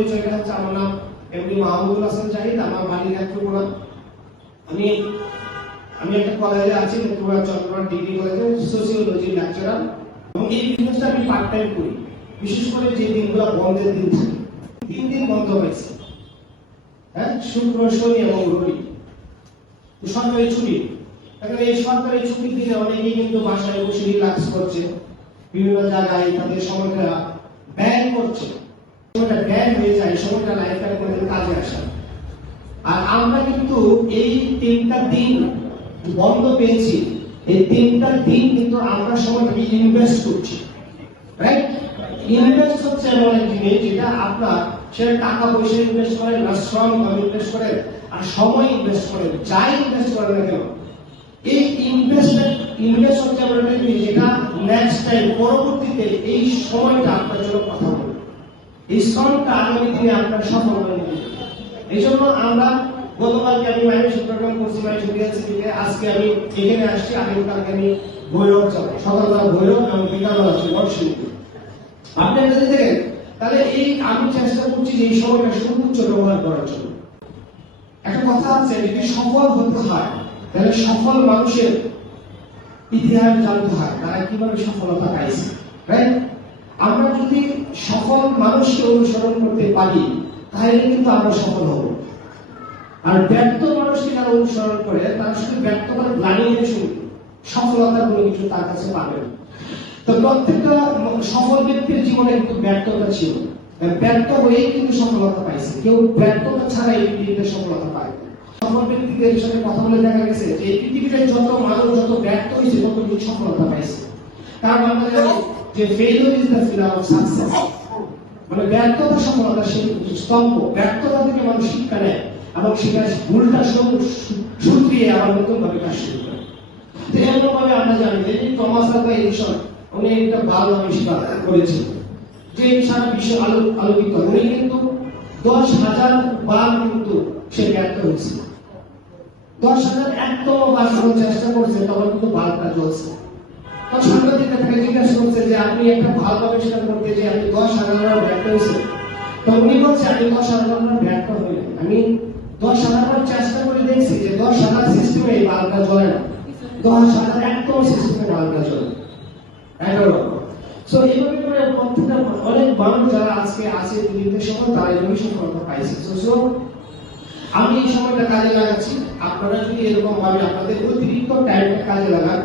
পরিচয়টা হচ্ছে, আমার নাম এমডি মাহমুদুল হাসান জাহিদ, আমার বাড়ি নেত্রকোনা। আমি একটা কলেজে আছি, নেত্রকোনা চট্টগ্রাম ডিগ্রি কলেজে সোসিওলজি লেকচারার, এবং এই বিজনেসটা আমি পার্ট টাইম করি। বিশেষ করে যে দিনগুলো বন্ধের দিন থাকে, 3 দিন বন্ধ হয়েছে, হ্যাঁ, শুক্র, শনি এবং রবি সরকারি ছুটি। এখন এই সরকারি ছুটির দিনে অনেকেই কিন্তু বাসায় বসে রিল্যাক্স করছে, বিভিন্ন জায়গায় তাদের সময়টা ব্যয় করছে, সময়টা ব্যয় হয়ে যায়, সময়টা লাইফের মধ্যে কাজে আসে। আর আমরা কিন্তু এই 3টা দিন বন্ধ পেয়েছি, এই 3টা দিন কিন্তু আমরা সময়টাকে ইনভেস্ট করছি, রাইট? ইনভেস্ট হচ্ছে এমন এক জিনিস যেটা আপনার সেটা টাকা পয়সা ইনভেস্ট করেন না, শ্রম ইনভেস্ট করেন আর সময় ইনভেস্ট করেন, যাই ইনভেস্ট করেন না কেন, এই ইনভেস্ট হচ্ছে এমন একটা জিনিস যেটা নেক্সট টাইম পরবর্তীতে এই সময়টা আপনার জন্য কথা বলবে, এই শ্রমটা আগামী দিনে আপনার সফল হয়ে যাবে। এই জন্য আমরা গতকালকে আমি মাইগ্রেশন প্রোগ্রাম করছি মাইগ্রেশন, আজকে আমি এখানে আসছি, আগামীকালকে আমি ভৈরব যাবো, সকালবেলা ভৈরব এবং বিকালবেলা আসছি বর্ষিতে। আপনি কাছে দেখেন, তাহলে এই আমি চেষ্টা করছি যে এই সময়টা সর্বোচ্চ ব্যবহার করার জন্য। একটা কথা আছে, যদি সফল হতে হয় তাহলে সফল মানুষের ইতিহাস জানতে হয়, তারা কিভাবে সফলতা পাইছে, রাইট? আমরা যদি সফল মানুষকে অনুসরণ করতে পারি তাহলে কিন্তু আমরা সফল হব। আর ব্যর্থ মানুষকে যারা অনুসরণ করে তারা শুধু ব্যর্থতার গ্লানি নিয়ে শুরু, সফলতার কোনো কিছু তার কাছে পাবে না। তো প্রত্যেকটা সফল ব্যক্তির জীবনে কিন্তু ব্যর্থতা ছিল, ব্যর্থ হয়েই কিন্তু সফলতা পাইছে, কেউ ব্যর্থতা ছাড়া এই পৃথিবীতে সফলতা পায়। সফল ব্যক্তিদের সাথে কথা বলে দেখা গেছে যে এই পৃথিবীতে যত মানুষ যত ব্যর্থ হয়েছে তত কিন্তু সফলতা পাইছে। কারণ আমরা জানি যে failure is the filler of success, মানে ব্যর্থতা সফলতার সেই স্তম্ভ। ব্যর্থতা থেকে মানুষ শিক্ষা নেয় এবং সেটা ভুলটা শুধরিয়ে আবার নতুন ভাবে কাজ শুরু করে। তো এরকম ভাবে আমরা জানি যে টমাস আলভা এডিসন উনি একটা বাল্ব আবিষ্কার করেছেন, যে সারা বিশ্ব আলোকিত। উনি কিন্তু 10,000 বার কিন্তু সে ব্যর্থ হয়েছিল, 10,001তম বার যখন চেষ্টা করছে তখন কিন্তু বাল্বটা জ্বলছে। তখন সাংবাদিকরা তাকে জিজ্ঞাসা করছে যে আপনি একটা বাল্ব আবিষ্কার করতে যে আপনি 10,000 বার ব্যর্থ হয়েছে। তো উনি বলছে আমি 10,000 বার ব্যর্থ হইনি, আমি 10,000 বার চেষ্টা করে দেখছি যে 10,000 সিস্টেমে এই বাল্বটা জ্বলে না, 10,001তম সিস্টেমে বাল্বটা জ্বলে। সো এইভাবে করে প্রত্যেকটা অনেক মানুষ যারা আজকে আছে পৃথিবীতে সময় তারা এই সফলতা পাইছে। সো আমি এই সময়টা কাজে লাগাচ্ছি, আপনারা যদি এরকম ভাবে আপনাদের অতিরিক্ত টাইমটা কাজে লাগান